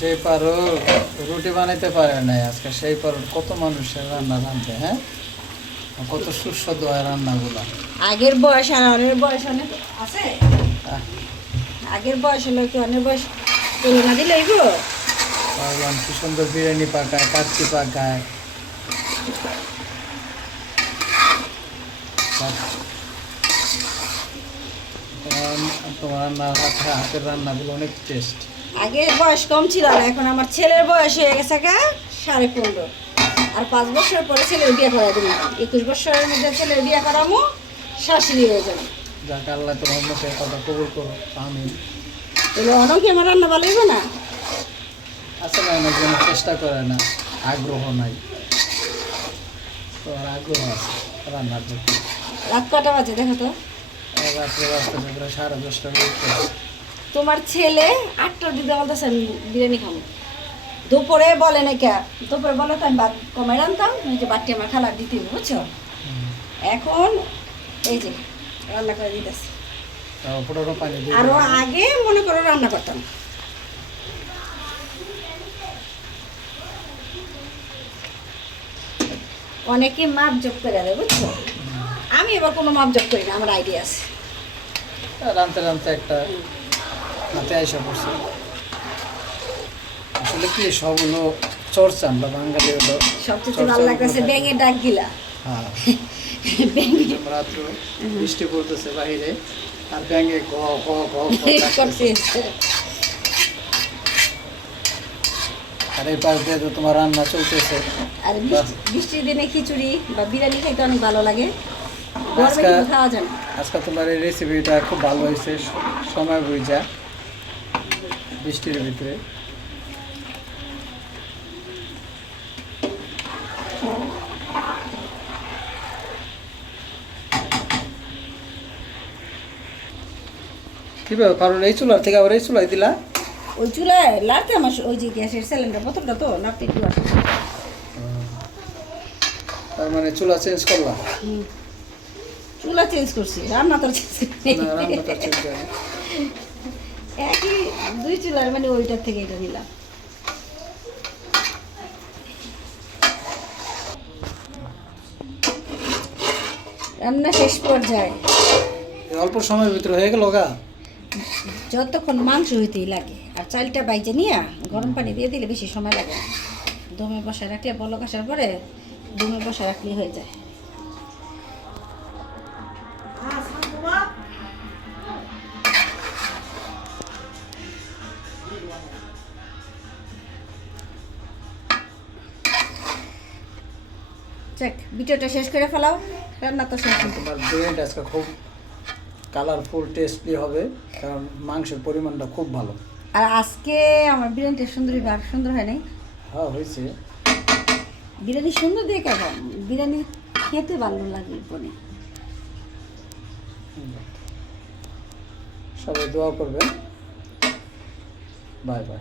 যে পারো রুটি বানাইতে পারে নাই আজকে, সেই পারো কত মানুষের রান্না রাঁধবে। হ্যাঁ, কত সুস্বাদু হয় রান্নাগুলো। আগের বয়স আর অনেক বয়স অনেক আছে। আহ, আগের বয়স হলো কি অনেক বয়স তুলনা দিলে এগুলো ভাবলাম কি সুন্দর বিরিয়ানি পাকায়, কাচ্চি পাকায়। তোমার রান্নার হাতের রান্নাগুলো অনেক টেস্ট। আগে বয়স কম ছিল না, এখন আমার ছেলের বয়স হয়ে গেছে 15.5, আর 5 বছর পরে ছেলের বিয়ে করা দিন। 21 বছরের মধ্যে ছেলের বিয়ে করামো, শাশুড়ি হয়ে যাবে। যাকে আল্লাহ তোমার মুখে কথা কবুল করো, আমিন। তাহলে অনেক কি আমার রান্না ভালো হইবে না? আসলে অনেকজন চেষ্টা করে না, আগ্রহ নাই। তোমার আগ্রহ আছে রান্নার প্রতি। রাত কটা বাজে দেখো তো? রাত্রে বাজতে প্রায় 10:30 বাজে। তোমার ছেলে 8টার দিকে বলতেছে আমি বিরিয়ানি খাবো। দুপুরে বলে না কে, দুপুরে বলে তো আমি ভাত কমাই রান্তাম, এই যে বাটি আমার খালার দিতে হবে, বুঝছো? এখন এই যে রান্না করে দিতেছি। ফুটানো পানি দিয়ে আরো আগে মনে করো রান্না করতাম। অনেকে মাপ যোগ করে দেয়, বুঝছো? আমি এবার কোনো মাপ যোগ করি না, আমার আইডিয়া আছে। রানতে রানতে একটা হাতে আইসা পড়ছে। আসলে কি সব হলো চর্চা, আমরা বাঙালি হলো। সবচেয়ে ভালো লাগতেছে ব্যাঙের ডাক গিলা। হ্যাঁ, ব্যাঙে রাত্র বৃষ্টি পড়তেছে বাহিরে, আর ব্যাঙে গ গ গ করছে। আর এই পাশ দিয়ে তো তোমার রান্না চলতেছে। আর বৃষ্টির দিনে খিচুড়ি বা বিরিয়ানি খাইতে অনেক ভালো লাগে, গরমে আজকে কিন্তু খাওয়া যায় না। আজকে তোমার এই রেসিপিটা খুব ভালো হয়েছে, সময় বুঝা বৃষ্টির ভিতরে। কিভাবে কারণ এই চুলার থেকে আবার এই চুলাই দিলা? ওই চুলায় লাড়তে আমার ওই যে গ্যাসের সিলিন্ডার বোতলটা তো নাড়তে একটু আসে। তার মানে চুলা চেঞ্জ করলা? চুলা চেঞ্জ করছি, রান্না তো চেঞ্জ না, রান্নাটা চেঞ্জ হয় না। একই 2 চুলার, মানে ওইটার থেকে এটা নিলাম। রান্না শেষ পর্যায়ে এই অল্প সময়ের ভিতরে হয়ে গেল গা। যতক্ষণ মাংস হইতেই লাগে, আর চালটা বাইজে নিয়ে গরম পানি দিয়ে দিলে বেশি সময় লাগে না। দমে বসা রাখলে, বলক আসার পরে দমে বসা রাখলে হয়ে যায়। চেক ভিডিওটা শেষ করে ফেলাও, রান্না তো শেষ। তোমার বিরিয়ানিটা আজকে খুব কালারফুল টেস্টলি হবে, কারণ মাংসের পরিমাণটা খুব ভালো। আর আজকে আমার বিরিয়ানিটা সুন্দরী আর সুন্দর হয় নাই। হ্যাঁ, হয়েছে। বিরিয়ানি সুন্দর দিয়ে কেন, বিরিয়ানি খেতে ভালো লাগে বলে। সবাই দোয়া করবেন। Bye bye.